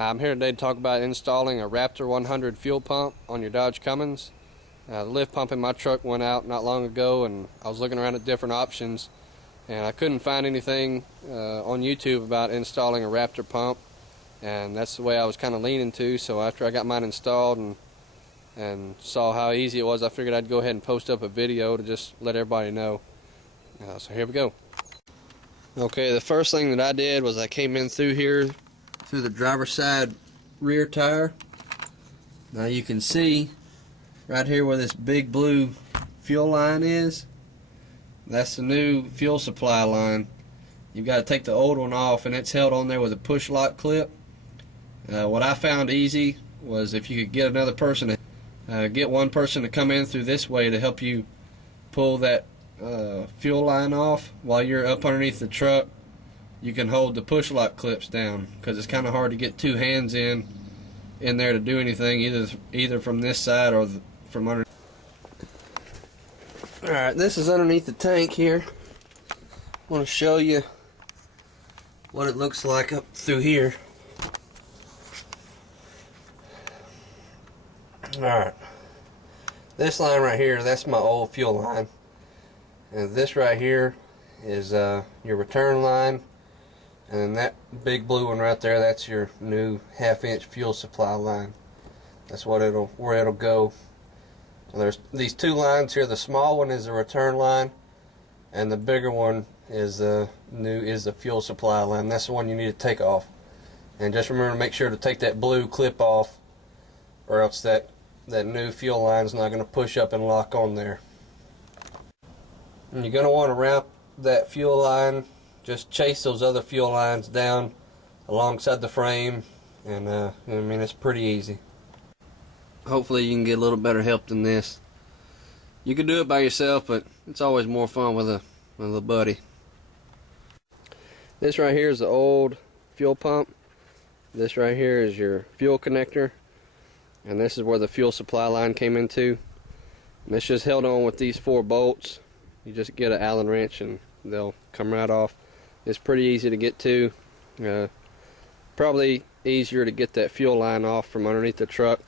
I'm here today to talk about installing a Raptor 100 fuel pump on your Dodge Cummins. The lift pump in my truck went out not long ago, and I was looking around at different options, and I couldn't find anything on YouTube about installing a Raptor pump, and that's the way I was kind of leaning to. So after I got mine installed and saw how easy it was, I figured I'd go ahead and post up a video to just let everybody know. So here we go. Okay, the first thing that I did was I came in through here through the driver's side rear tire. Now you can see right here where this big blue fuel line is, that's the new fuel supply line. You've got to take the old one off, and it's held on there with a push lock clip. What I found easy was if you could get another person to get one person to come in through this way to help you pull that fuel line off while you're up underneath the truck. You can hold the push lock clips down, because it's kind of hard to get two hands in there to do anything, either from this side or from under. Alright, this is underneath the tank here. I want to show you what it looks like up through here. Alright, this line right here, that's my old fuel line, and this right here is your return line. And then that big blue one right there, that's your new half-inch fuel supply line. That's where it'll go. And there's these two lines here. The small one is the return line, and the bigger one is the fuel supply line. That's the one you need to take off. And just remember to make sure to take that blue clip off, or else that new fuel line is not going to push up and lock on there. And you're going to want to wrap that fuel line. Just chase those other fuel lines down alongside the frame, and I mean, it's pretty easy. Hopefully you can get a little better help than this. You can do it by yourself, but it's always more fun with a buddy. This right here is the old fuel pump. This right here is your fuel connector, and this is where the fuel supply line came into. And it's just held on with these 4 bolts. You just get an Allen wrench and they'll come right off. It's pretty easy to get to. Probably easier to get that fuel line off from underneath the truck,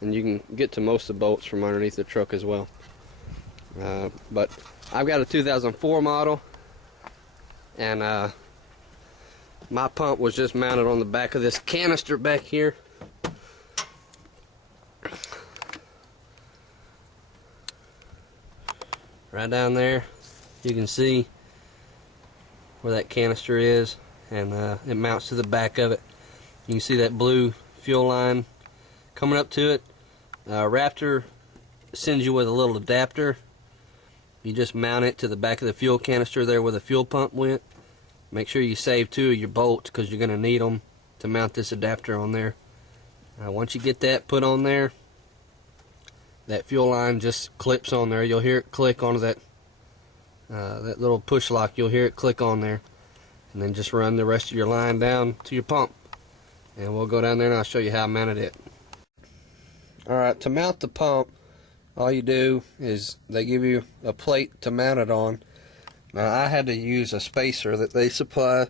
and you can get to most of the bolts from underneath the truck as well. But I've got a 2004 model, and my pump was just mounted on the back of this canister back here. Right down there, you can see where that canister is, and it mounts to the back of it. You can see that blue fuel line coming up to it. Raptor sends you with a little adapter. You just mount it to the back of the fuel canister there where the fuel pump went. Make sure you save 2 of your bolts, because you're going to need them to mount this adapter on there. Once you get that put on there, that fuel line just clips on there. You'll hear it click onto that little push lock. You'll hear it click on there, and then just run the rest of your line down to your pump, and we'll go down there and I'll show you how I mounted it. Alright, to mount the pump, all you do is they give you a plate to mount it on. Now I had to use a spacer that they supply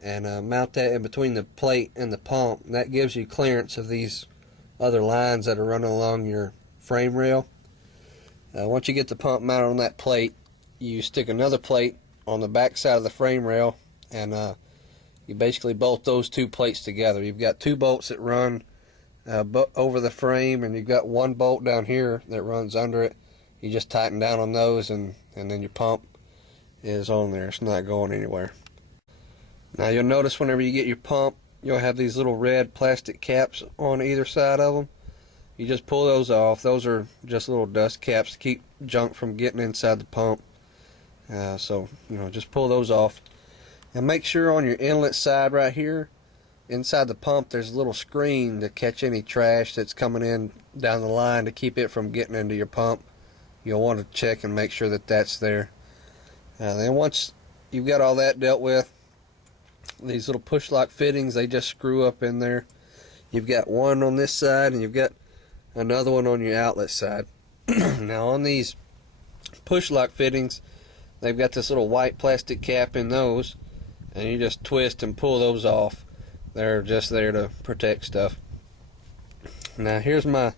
and mount that in between the plate and the pump. That gives you clearance of these other lines that are running along your frame rail. Once you get the pump mounted on that plate, you stick another plate on the back side of the frame rail, and you basically bolt those 2 plates together. You've got 2 bolts that run over the frame, and you've got 1 bolt down here that runs under it. You just tighten down on those, and then your pump is on there. It's not going anywhere. Now you'll notice whenever you get your pump, you'll have these little red plastic caps on either side of them. You just pull those off. Those are just little dust caps to keep junk from getting inside the pump. So, just pull those off. And make sure on your inlet side right here, inside the pump, there's a little screen to catch any trash that's coming in down the line to keep it from getting into your pump. You'll want to check and make sure that that's there. Then once you've got all that dealt with, these little push lock fittings, they just screw up in there. You've got one on this side, and you've got another one on your outlet side. Now on these push lock fittings, they've got this little white plastic cap in those, and you just twist and pull those off. They're just there to protect stuff. Now here's my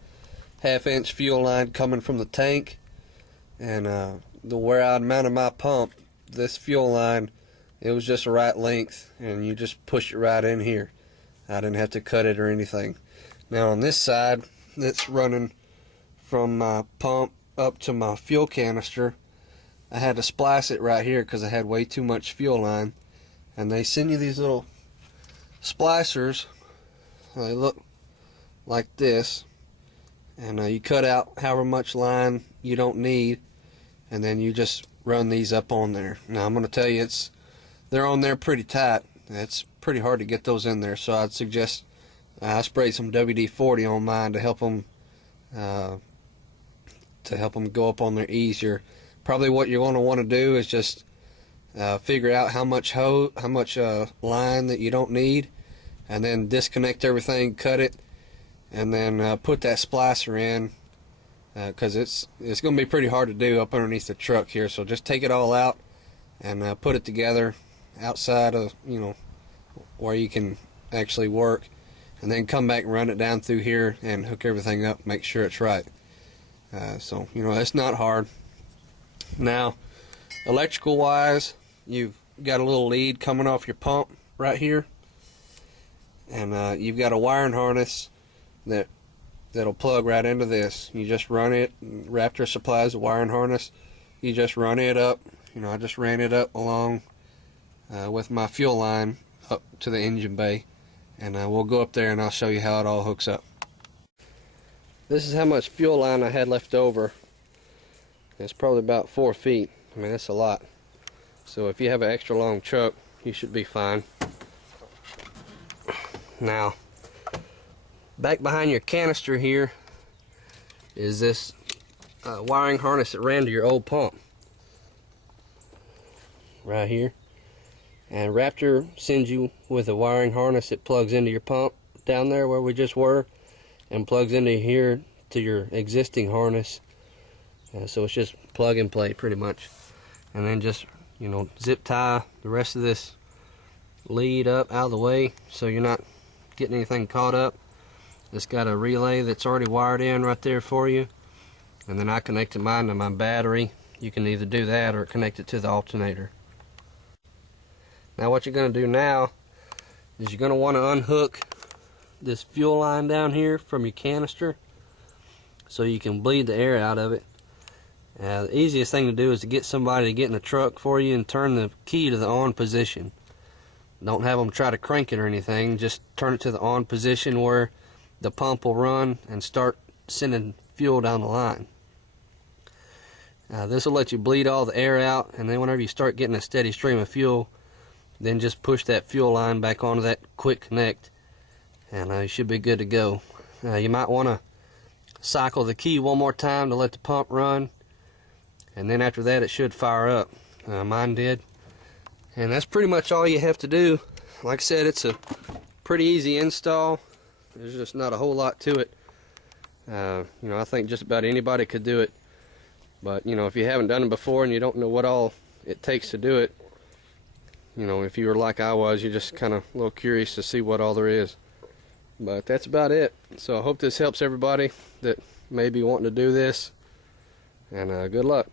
1/2-inch fuel line coming from the tank, and where I mounted my pump, this fuel line, it was just the right length, and you just push it right in here. I didn't have to cut it or anything. Now on this side, that's running from my pump up to my fuel canister, I had to splice it right here because I had way too much fuel line. And they send you these little splicers. They look like this, and you cut out however much line you don't need, and then you just run these up on there. Now I'm going to tell you, they're on there pretty tight. It's pretty hard to get those in there, so I'd suggest I sprayed some WD-40 on mine to help them go up on there easier. Probably what you're going to want to do is just figure out how much line that you don't need, and then disconnect everything, cut it, and then put that splicer in, because it's going to be pretty hard to do up underneath the truck here. So just take it all out and put it together outside of, where you can actually work, and then come back and run it down through here and hook everything up, make sure it's right. So it's not hard. Now electrical wise, you've got a little lead coming off your pump right here, and you've got a wiring harness that'll plug right into this. You just run it. Raptor supplies a wiring harness. You just run it up. I just ran it up along with my fuel line up to the engine bay, and we'll go up there and I'll show you how it all hooks up. This is how much fuel line I had left over. It's probably about 4 feet. I mean, that's a lot. So if you have an extra long truck, you should be fine. Now, back behind your canister here is this wiring harness that ran to your old pump. Right here. And Raptor sends you with a wiring harness that plugs into your pump down there where we just were, and plugs into here to your existing harness. So it's just plug and play pretty much. And then just zip tie the rest of this lead up out of the way so you're not getting anything caught up. It's got a relay that's already wired in right there for you, and then I connected mine to my battery. You can either do that or connect it to the alternator. Now what you're going to do now is you're going to want to unhook this fuel line down here from your canister so you can bleed the air out of it. The easiest thing to do is to get somebody to get in the truck for you and turn the key to the on position. Don't have them try to crank it or anything. Just turn it to the on position where the pump will run and start sending fuel down the line. This will let you bleed all the air out, and then whenever you start getting a steady stream of fuel, then just push that fuel line back onto that quick connect, and you should be good to go. You might want to cycle the key one more time to let the pump run, and then after that it should fire up. Mine did. And that's pretty much all you have to do. Like I said, it's a pretty easy install. There's just not a whole lot to it. I think just about anybody could do it. But if you haven't done it before and you don't know what all it takes to do it, if you were like I was, you're just kind of a little curious to see what all there is. But that's about it. So I hope this helps everybody that may be wanting to do this, and good luck.